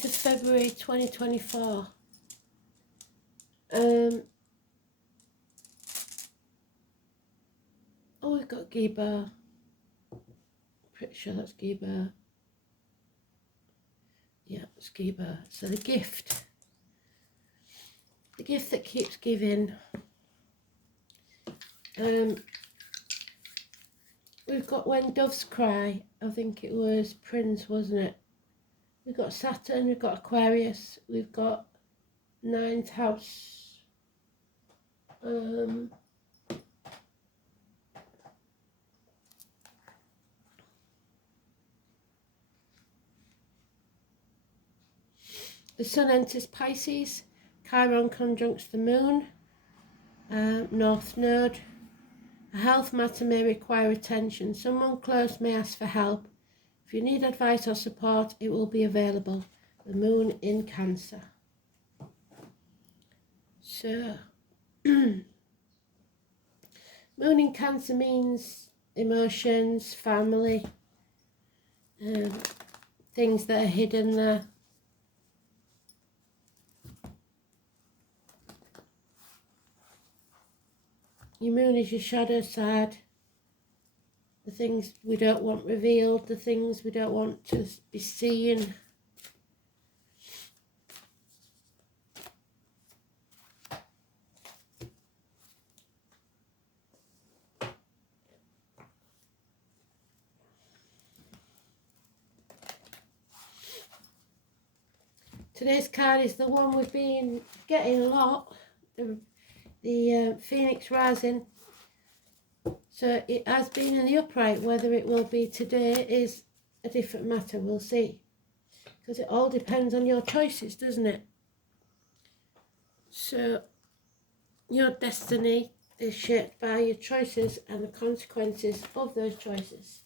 28th of February 2024. Oh, we've got Giba. Pretty sure that's Giba. Yeah, it's Giba. So the gift that keeps giving. We've got When Doves Cry. I think it was Prince, wasn't it? We've got Saturn, we've got Aquarius, we've got 9th house. The Sun enters Pisces. Chiron conjuncts the Moon. North Node. A health matter may require attention. Someone close may ask for help. If you need advice or support, it will be available. The Moon in Cancer. So, Moon in Cancer means emotions, family, things that are hidden there. Your moon is your shadow side. The things we don't want revealed, the things we don't want to be seen. Today's card is the one we've been getting a lot, the Phoenix Rising. So it has been in the upright. Whether it will be today is a different matter, we'll see. Because it all depends on your choices, doesn't it? So your destiny is shaped by your choices and the consequences of those choices.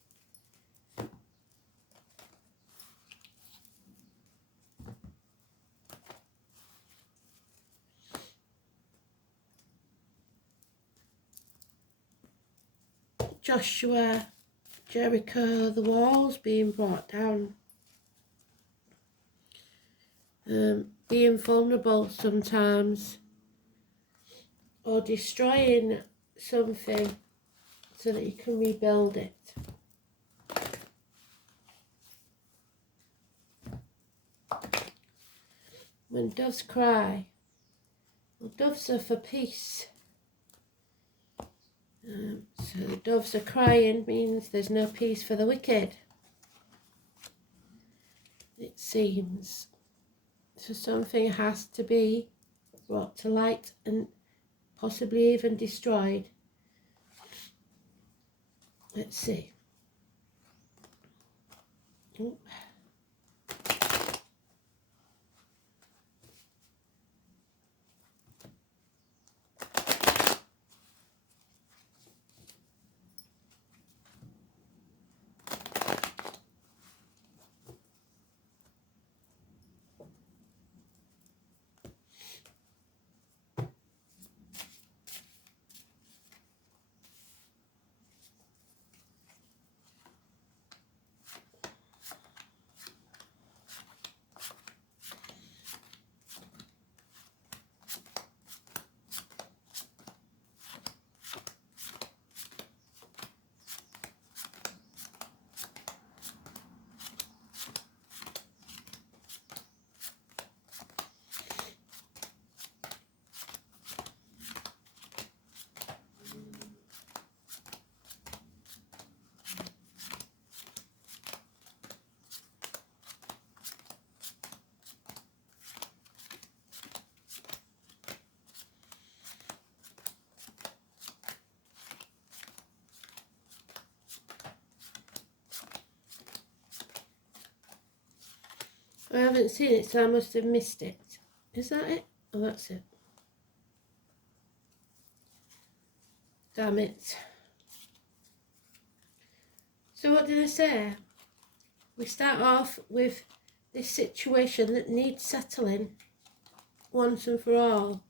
Joshua, Jericho, the walls being brought down. Being vulnerable sometimes, or destroying something so that you can rebuild it. When doves cry, well, doves are for peace. So the doves are crying means there's no peace for the wicked, it seems. So something has to be brought to light and possibly even destroyed. Let's see. Ooh. I haven't seen it, so I must have missed it. Is that it? Oh, that's it. Damn it. So what did I say? We start off with this situation that needs settling once and for all.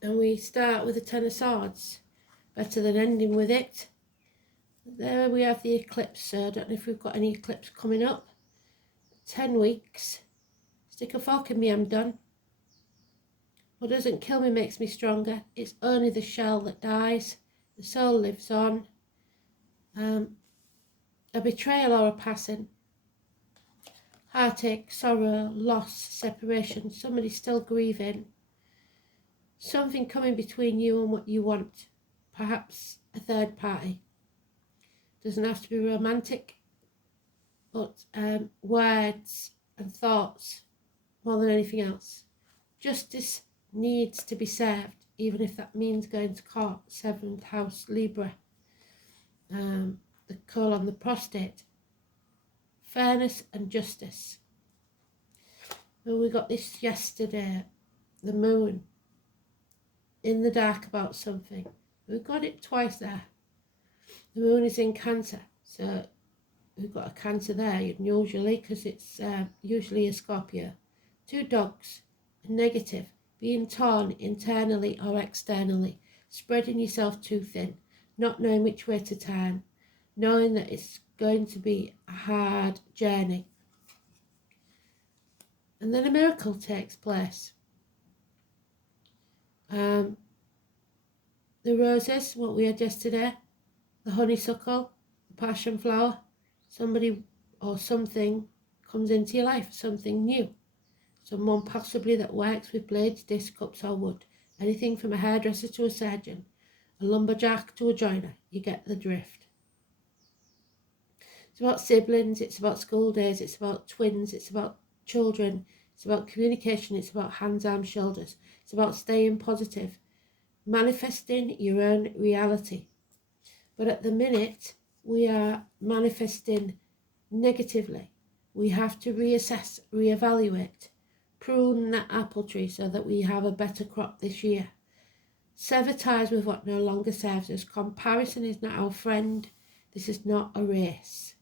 And we start with the Ten of Swords. Better than ending with it. There we have the eclipse. So I don't know if we've got any eclipse coming up. 10 weeks. Stick a fork in me, I'm done. What doesn't kill me makes me stronger. It's only the shell that dies. The soul lives on. A betrayal or a passing. Heartache, sorrow, loss, separation. Somebody still grieving. Something coming between you and what you want. Perhaps a third party. Doesn't have to be romantic, but words and thoughts more than anything else. Justice needs to be served, even if that means going to court. 7th house Libra. The colon, the prostate. Fairness and justice. And we got this yesterday. The moon. In the dark about something. We've got it twice there. The moon is in Cancer, so we've got a Cancer there usually, because it's usually a Scorpio. 2 dogs, negative, being torn internally or externally, spreading yourself too thin, not knowing which way to turn, knowing that it's going to be a hard journey. And then a miracle takes place. The roses, what we had yesterday, the honeysuckle, the passion flower, somebody or something comes into your life, something new. Someone possibly that works with blades, disc, cups or wood. Anything from a hairdresser to a surgeon, a lumberjack to a joiner, you get the drift. It's about siblings, it's about school days, it's about twins, it's about children, it's about communication, it's about hands, arms, shoulders. It's about staying positive, manifesting your own reality. But at the minute, we are manifesting negatively. We have to reassess, reevaluate, prune that apple tree so that we have a better crop this year. Sever ties with what no longer serves us. Comparison is not our friend. This is not a race.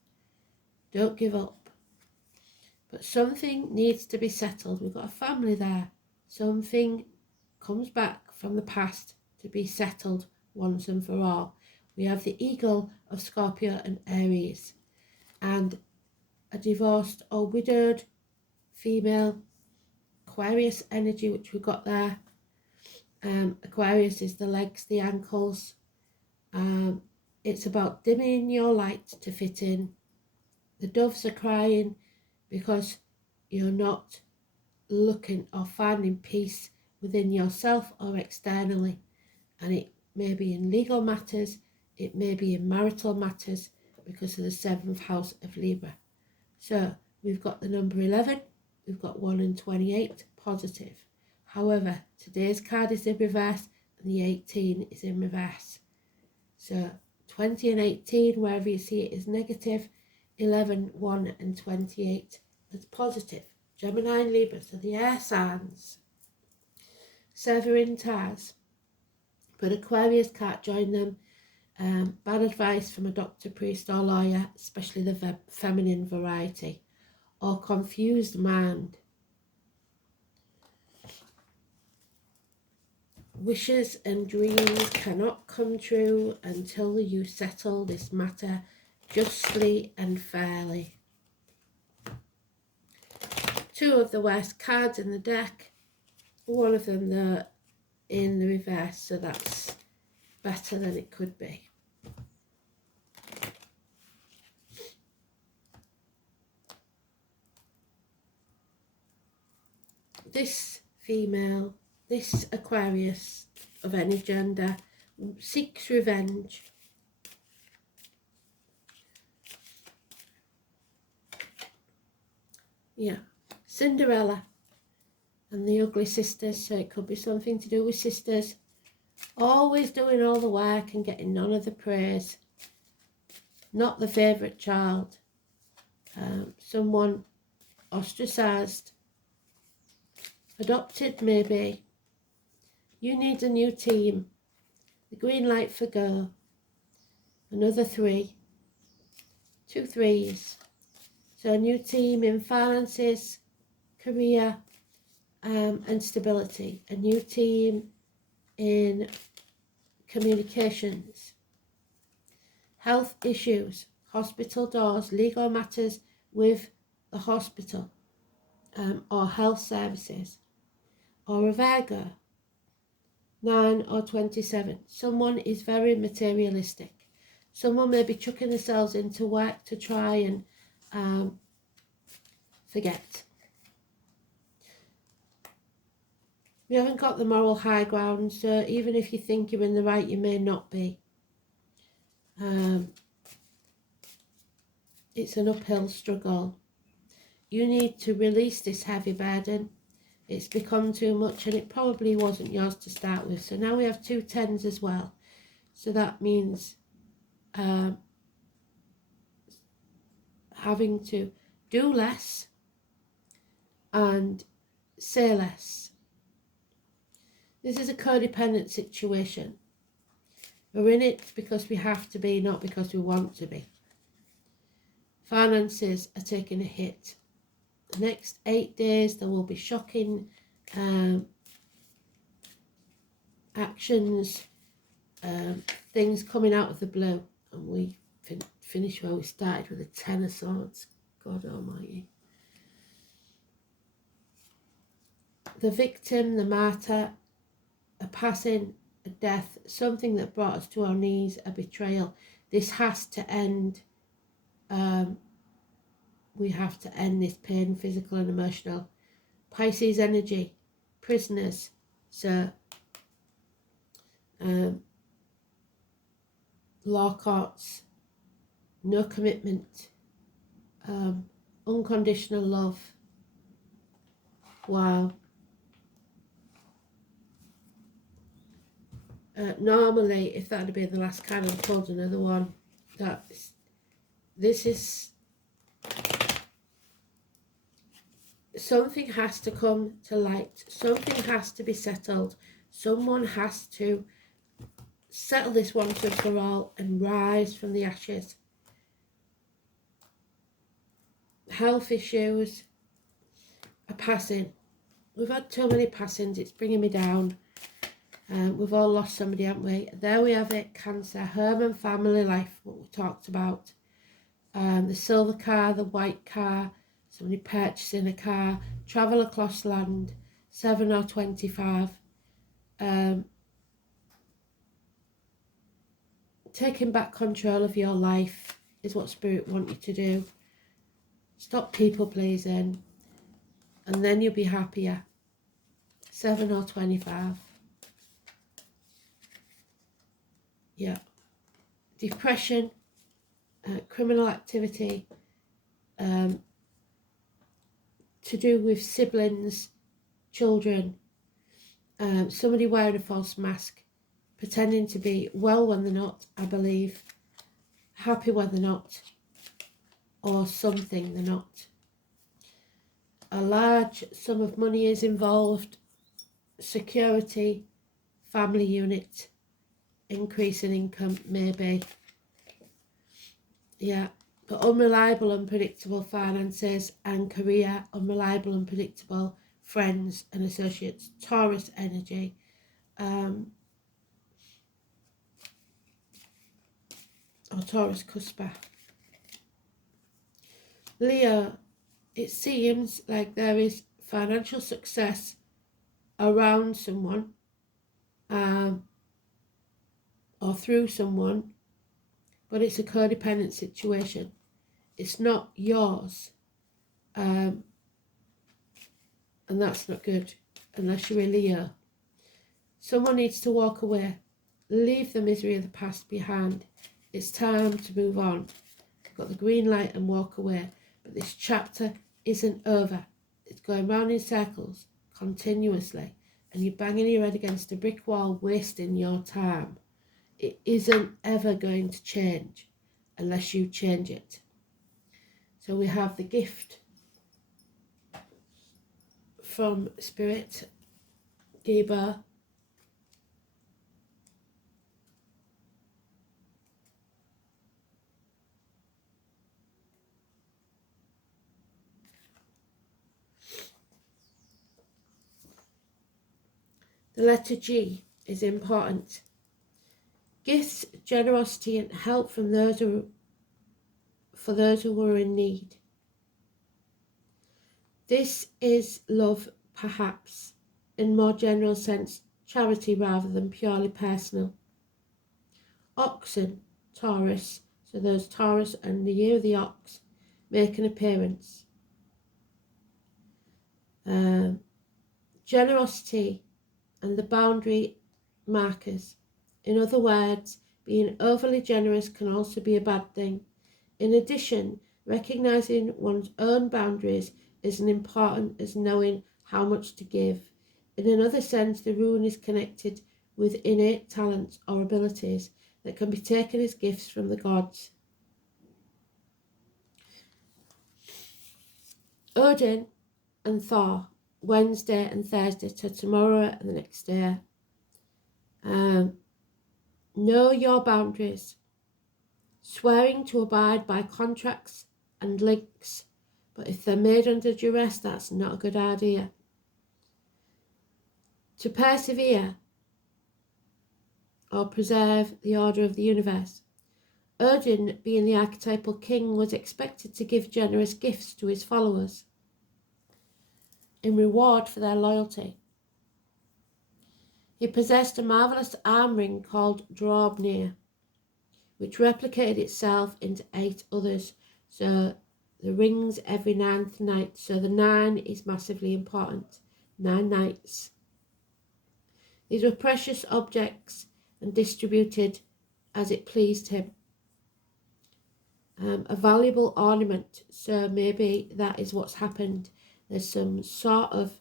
Don't give up. But something needs to be settled. We've got a family there. Something comes back from the past to be settled once and for all. We have the eagle of Scorpio and Aries, and a divorced or widowed female, Aquarius energy, which we got there. Aquarius is the legs, the ankles. It's about dimming your light to fit in. The doves are crying because you're not looking or finding peace within yourself or externally. And it may be in legal matters, it may be in marital matters because of the 7th house of Libra. So we've got the number 11, we've got 1 and 28, positive. However, today's card is in reverse and the 18 is in reverse. So 20 and 18, wherever you see it, is negative. 11, 1 and 28, that's positive. Gemini and Libra, so the air signs. Severing ties. But Aquarius can't join them. Bad advice from a doctor, priest or lawyer, especially the feminine variety. Or confused mind. Wishes and dreams cannot come true until you settle this matter justly and fairly. 2 of the worst cards in the deck. One of them though in the reverse, so that's better than it could be. This female, this Aquarius of any gender, seeks revenge. Yeah, Cinderella and the ugly sisters, so it could be something to do with sisters. Always doing all the work and getting none of the praise. Not the favourite child. Someone ostracised. Adopted maybe. You need a new team. The green light for go. Another 3. 2 3s. So a new team in finances, career and stability. A new team in communications. health issues, hospital doors, legal matters with the hospital or health services, or a Virgo, 9 or 27. Someone is very materialistic. Someone may be chucking themselves into work to try and forget. You haven't got the moral high ground, so even if you think you're in the right, you may not be. It's an uphill struggle. You need to release this heavy burden. It's become too much, and it probably wasn't yours to start with. So now we have 2 10s as well. So that means having to do less and say less. This is a codependent situation. We're in it because we have to be, not because we want to be. Finances are taking a hit. The next 8 days there will be shocking actions, things coming out of the blue. And we finish where we started, with a 10 of swords. God almighty. The victim, the martyr, a passing, a death, something that brought us to our knees, a betrayal. This has to end. We have to end this pain, physical and emotional. Pisces energy, prisoners, so law courts, no commitment, unconditional love. Wow. Normally, if that had been the last card, I'd pulled another one. This is, something has to come to light. Something has to be settled. Someone has to settle this once and for all and rise from the ashes. Health issues, a passing. We've had too many passings. It's bringing me down. We've all lost somebody, haven't we? There we have it. Cancer, home and family life, what we talked about. The silver car, the white car, somebody purchasing a car, travel across land, 7 or 25. Taking back control of your life is what Spirit want you to do. Stop people pleasing, and then you'll be happier. 7 or 25. Yeah. Depression, criminal activity, to do with siblings, children, somebody wearing a false mask, pretending to be well when they're not, I believe, happy when they're not, or something they're not. A large sum of money is involved, security, family unit, increase in income, maybe. Yeah, but unreliable, unpredictable finances and career, unreliable, unpredictable friends and associates, Taurus energy. Or Taurus cuspa. Leo, it seems like there is financial success around someone or through someone, but it's a codependent situation. It's not yours, and that's not good unless you're a Leo. Someone needs to walk away, leave the misery of the past behind. It's time to move on. Got the green light and walk away, but this chapter isn't over. It's going round in circles continuously, and you're banging your head against a brick wall, wasting your time. It isn't ever going to change unless you change it. So we have the gift from Spirit, Giba. The letter G is important. Gifts, generosity and help from for those who are in need. This is love, perhaps, in more general sense, charity rather than purely personal. Oxen, Taurus, so those Taurus and the year of the ox, make an appearance. Generosity and the boundary markers. In other words, being overly generous can also be a bad thing. In addition, recognizing one's own boundaries is as important as knowing how much to give. In another sense, the rune is connected with innate talents or abilities that can be taken as gifts from the gods. Odin and Thor, Wednesday and Thursday, to tomorrow and the next day. Know your boundaries. Swearing to abide by contracts and links, but if they're made under duress, that's not a good idea. To persevere or preserve the order of the universe. Odin, being the archetypal king, was expected to give generous gifts to his followers in reward for their loyalty. He possessed a marvellous arm ring called Draupnir, which replicated itself into 8 others, so the rings every 9th night. So the 9 is massively important. 9 nights. These were precious objects and distributed as it pleased him. A valuable ornament, so maybe that is what's happened. There's some sort of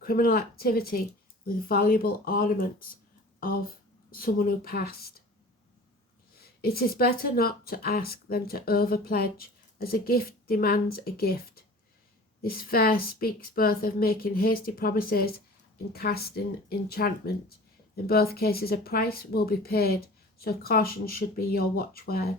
criminal activity with valuable ornaments of someone who passed. It is better not to ask than to overpledge, as a gift demands a gift. This verse speaks both of making hasty promises and casting enchantment. In both cases, a price will be paid, so caution should be your watchword.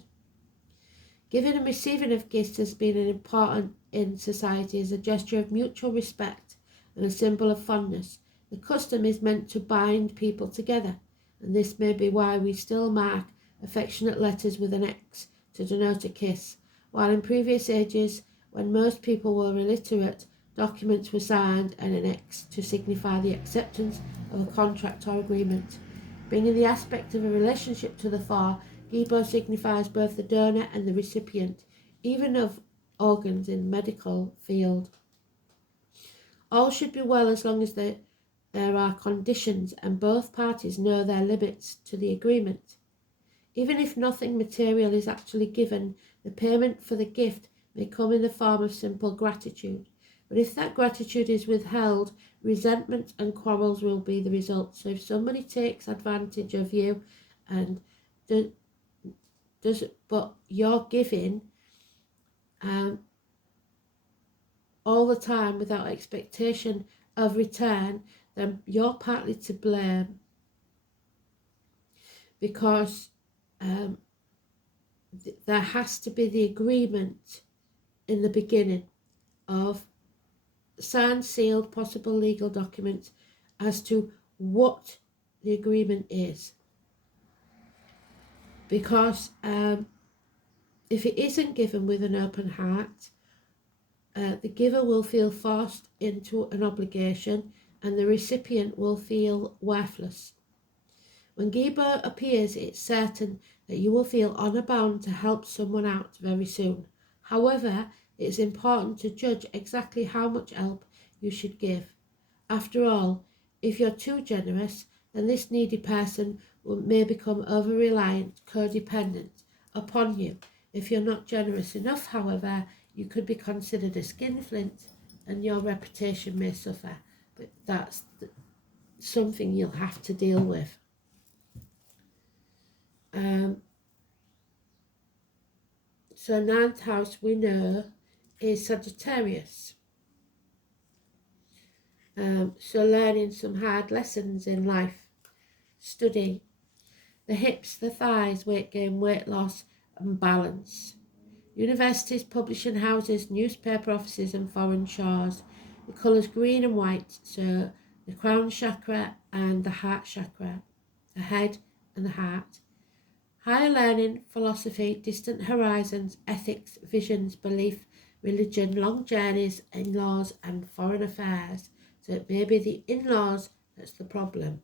Giving and receiving of gifts has been important in society as a gesture of mutual respect and a symbol of fondness. The custom is meant to bind people together, and this may be why we still mark affectionate letters with an X to denote a kiss, while in previous ages, when most people were illiterate, documents were signed and an X to signify the acceptance of a contract or agreement. Bringing the aspect of a relationship to the fore, Gibo signifies both the donor and the recipient, even of organs in medical field. All should be well as long as there are conditions and both parties know their limits to the agreement. Even if nothing material is actually given, the payment for the gift may come in the form of simple gratitude. But if that gratitude is withheld, resentment and quarrels will be the result. So if somebody takes advantage of you and but you're giving all the time without expectation of return, then you're partly to blame, because there has to be the agreement in the beginning of signed, sealed, possible legal documents as to what the agreement is. Because if it isn't given with an open heart, the giver will feel forced into an obligation and the recipient will feel worthless. When Gibo appears, it's certain that you will feel honour bound to help someone out very soon. However, it's important to judge exactly how much help you should give. After all, if you're too generous, then this needy person may become over-reliant, codependent upon you. If you're not generous enough, however, you could be considered a skinflint and your reputation may suffer. But that's something you'll have to deal with. So 9th house, we know, is Sagittarius. So learning some hard lessons in life, study, the hips, the thighs, weight gain, weight loss and balance. Universities, publishing houses, newspaper offices and foreign shores. The colours green and white, so the crown chakra and the heart chakra, the head and the heart. Higher learning, philosophy, distant horizons, ethics, visions, belief, religion, long journeys, in-laws and foreign affairs. So it may be the in-laws that's the problem.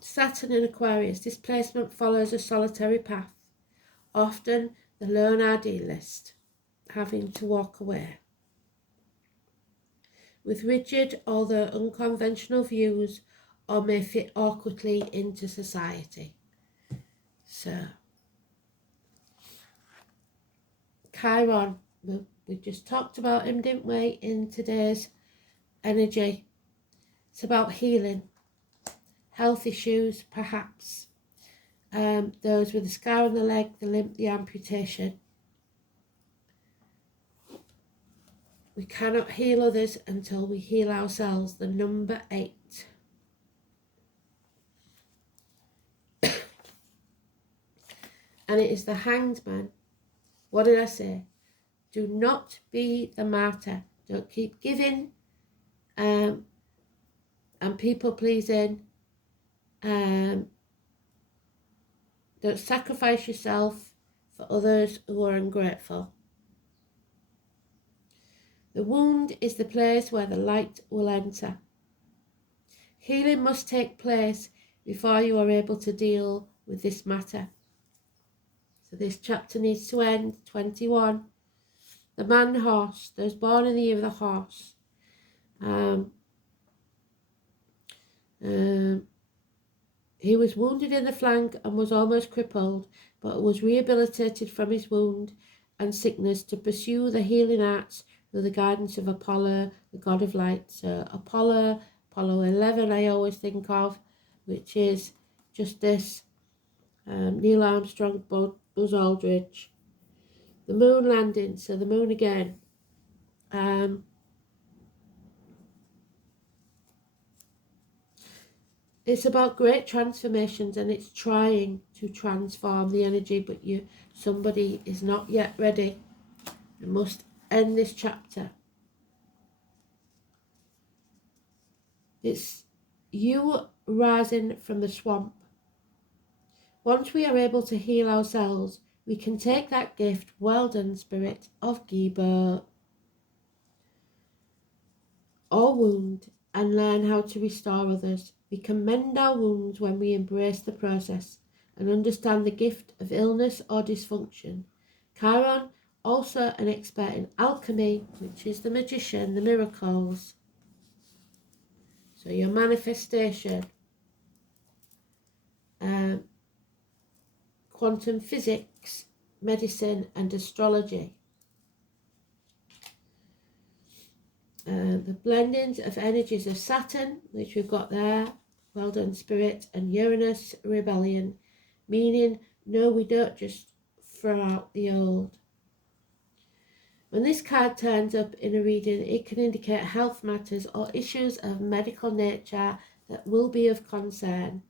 Saturn in Aquarius. This placement follows a solitary path, often the lone idealist, having to walk away. With rigid, although unconventional views, or may fit awkwardly into society. So, Chiron, we just talked about him, didn't we, in today's energy. It's about healing, health issues, perhaps. Those with a scar on the leg, the limp, the amputation. We cannot heal others until we heal ourselves. The number 8. And it is the Hanged Man. What did I say? Do not be the martyr. Don't keep giving and people pleasing. Don't sacrifice yourself for others who are ungrateful. The wound is the place where the light will enter. Healing must take place before you are able to deal with this matter. So this chapter needs to end. 21. The man horse. Those born in the year of the horse. He was wounded in the flank and was almost crippled, but was rehabilitated from his wound and sickness to pursue the healing arts through the guidance of Apollo, the god of light. So Apollo 11 I always think of, which is just this, Neil Armstrong, Buzz Aldrin. The moon landing, so the moon again. It's about great transformations, and it's trying to transform the energy, but somebody is not yet ready. I must end this chapter. It's you rising from the swamp. Once we are able to heal ourselves, we can take that gift, well done, spirit of Gibo, or wound, and learn how to restore others. We can mend our wounds when we embrace the process and understand the gift of illness or dysfunction. Chiron, also an expert in alchemy, which is the magician, the miracles. So your manifestation. Quantum physics, medicine and astrology. The blendings of energies of Saturn, which we've got there, well done spirit, and Uranus, rebellion, meaning no, we don't just throw out the old. When this card turns up in a reading, it can indicate health matters or issues of medical nature that will be of concern.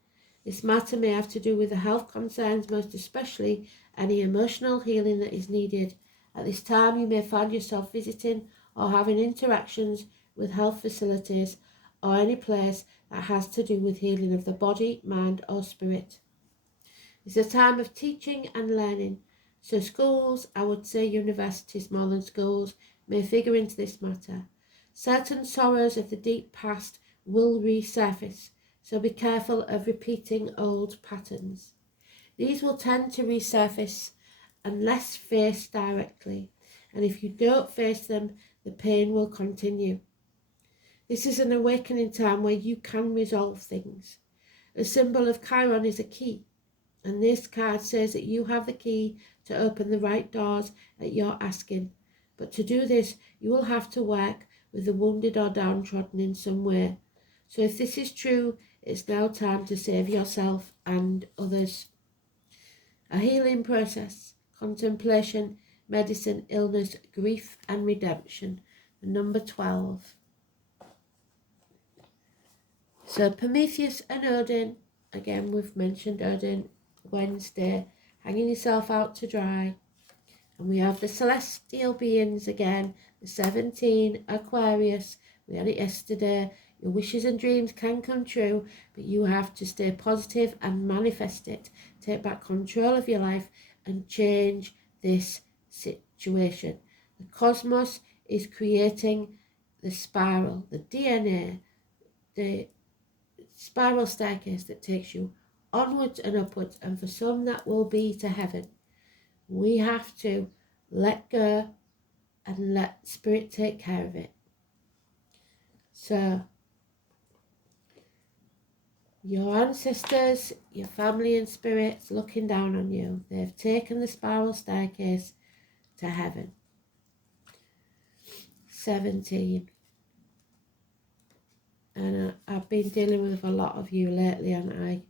This matter may have to do with the health concerns, most especially any emotional healing that is needed. At this time, you may find yourself visiting or having interactions with health facilities or any place that has to do with healing of the body, mind or spirit. It's a time of teaching and learning. So schools, I would say universities more than schools, may figure into this matter. Certain sorrows of the deep past will resurface, so be careful of repeating old patterns. These will tend to resurface unless faced directly, and if you don't face them, the pain will continue. This is an awakening time where you can resolve things. A symbol of Chiron is a key, and this card says that you have the key to open the right doors at your asking. But to do this, you will have to work with the wounded or downtrodden in some way. So if this is true, it's now time to save yourself and others. A healing process, contemplation, medicine, illness, grief and redemption. Number 12. So Prometheus and Odin, again we've mentioned Odin Wednesday, hanging yourself out to dry. And we have the celestial beings again, The 17, Aquarius, we had it yesterday. Your wishes and dreams can come true, but you have to stay positive and manifest it. Take back control of your life and change this situation. The cosmos is creating the spiral, the DNA, the spiral staircase that takes you onwards and upwards, and for some that will be to heaven. We have to let go and let spirit take care of it. So your ancestors, your family and spirits looking down on you, they've taken the spiral staircase to heaven. 17. And I've been dealing with a lot of you lately, haven't I?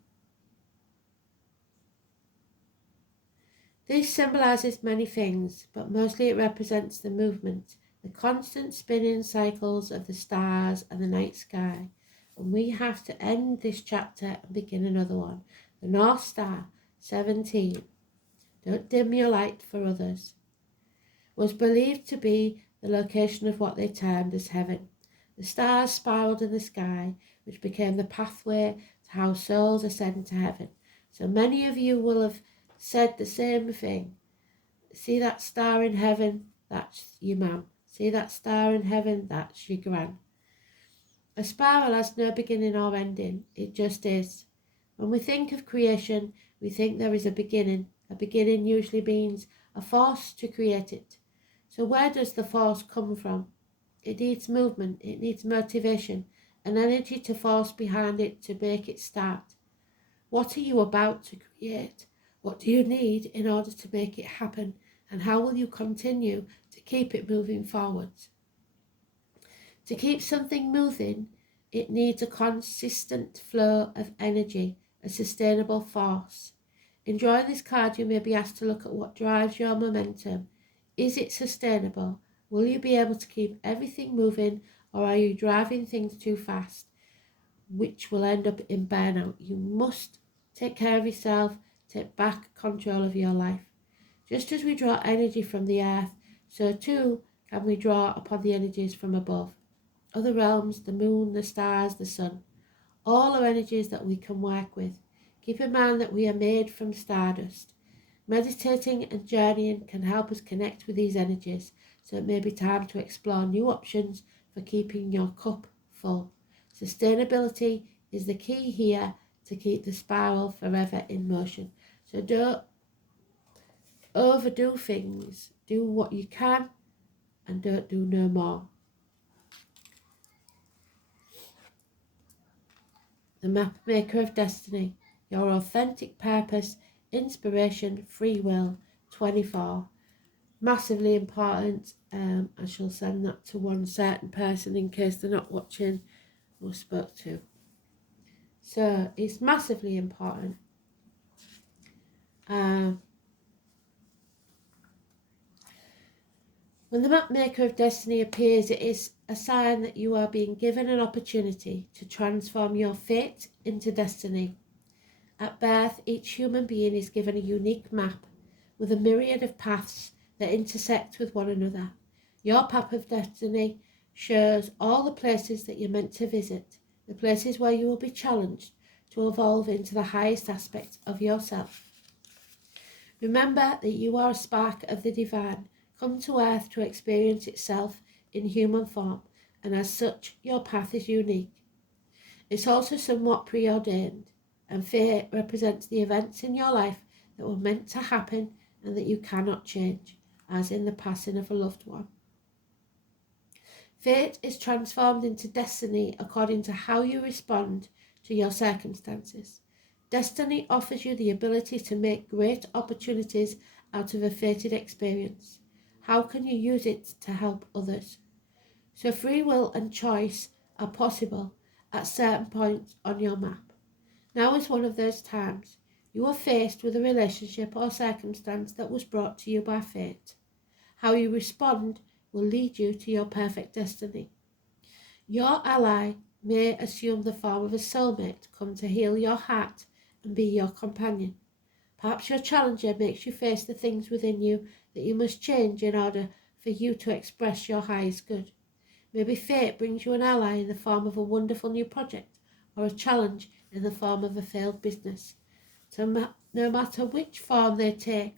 This symbolises many things, but mostly it represents the movement, the constant spinning cycles of the stars and the night sky. And we have to end this chapter and begin another one. The North Star, 17. Don't dim your light for others. Was believed to be the location of what they termed as heaven. The stars spiraled in the sky, which became the pathway to how souls ascend to heaven. So many of you will have said the same thing. See that star in heaven? That's your mum. See that star in heaven? That's your gran. A spiral has no beginning or ending. It just is. When we think of creation, we think there is a beginning. A beginning usually means a force to create it. So where does the force come from? It needs movement. It needs motivation, an energy to force behind it to make it start. What are you about to create? What do you need in order to make it happen? And how will you continue to keep it moving forwards? To keep something moving, it needs a consistent flow of energy, a sustainable force. In drawing this card, you may be asked to look at what drives your momentum. Is it sustainable? Will you be able to keep everything moving, or are you driving things too fast, which will end up in burnout? You must take care of yourself, take back control of your life. Just as we draw energy from the earth, so too can we draw upon the energies from above. Other realms, the moon, the stars, the sun, all are energies that we can work with. Keep in mind that we are made from stardust. Meditating and journeying can help us connect with these energies, so it may be time to explore new options for keeping your cup full. Sustainability is the key here to keep the spiral forever in motion. So don't overdo things. Do what you can and don't do no more. The map maker of destiny, your authentic purpose, inspiration, free will, 24. Massively important. I shall send that to one certain person in case they're not watching or spoke to. So it's massively important. When the map maker of destiny appears, it is a sign that you are being given an opportunity to transform your fate into destiny. At birth, each human being is given a unique map with a myriad of paths that intersect with one another. Your map of destiny shows all the places that you're meant to visit, the places where you will be challenged to evolve into the highest aspect of yourself. Remember that you are a spark of the divine, come to earth to experience itself in human form, and as such, your path is unique. It's also somewhat preordained, and fate represents the events in your life that were meant to happen and that you cannot change, as in the passing of a loved one. Fate is transformed into destiny according to how you respond to your circumstances. Destiny offers you the ability to make great opportunities out of a fated experience. How can you use it to help others? So free will and choice are possible at certain points on your map. Now is one of those times. You are faced with a relationship or circumstance that was brought to you by fate. How you respond will lead you to your perfect destiny. Your ally may assume the form of a soulmate, come to heal your heart and be your companion. Perhaps your challenger makes you face the things within you that you must change in order for you to express your highest good. Maybe fate brings you an ally in the form of a wonderful new project, or a challenge in the form of a failed business. So no matter which form they take,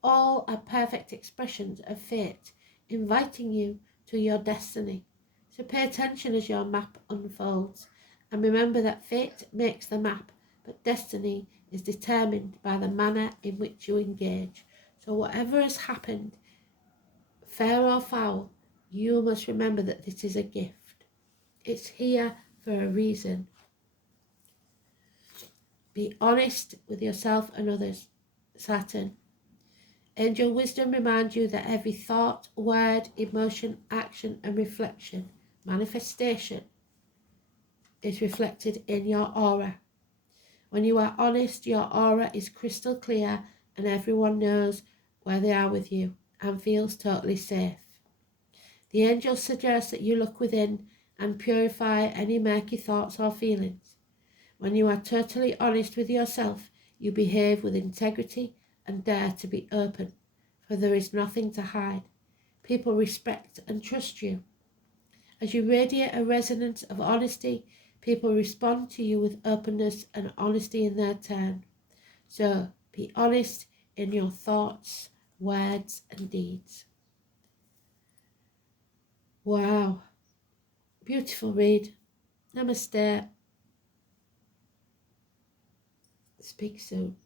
all are perfect expressions of fate, inviting you to your destiny. So pay attention as your map unfolds, and remember that fate makes the map, but destiny is determined by the manner in which you engage. So whatever has happened, fair or foul, you must remember that this is a gift. It's here for a reason. Be honest with yourself and others. Saturn. Angel wisdom reminds you that every thought, word, emotion, action, and reflection, manifestation, is reflected in your aura. When you are honest, your aura is crystal clear and everyone knows where they are with you and feels totally safe. The angels suggest that you look within and purify any murky thoughts or feelings. When you are totally honest with yourself, you behave with integrity and dare to be open, for there is nothing to hide. People respect and trust you. As you radiate a resonance of honesty, people respond to you with openness and honesty in their turn. So be honest in your thoughts, words, and deeds. Wow. Beautiful read. Namaste. Speak soon.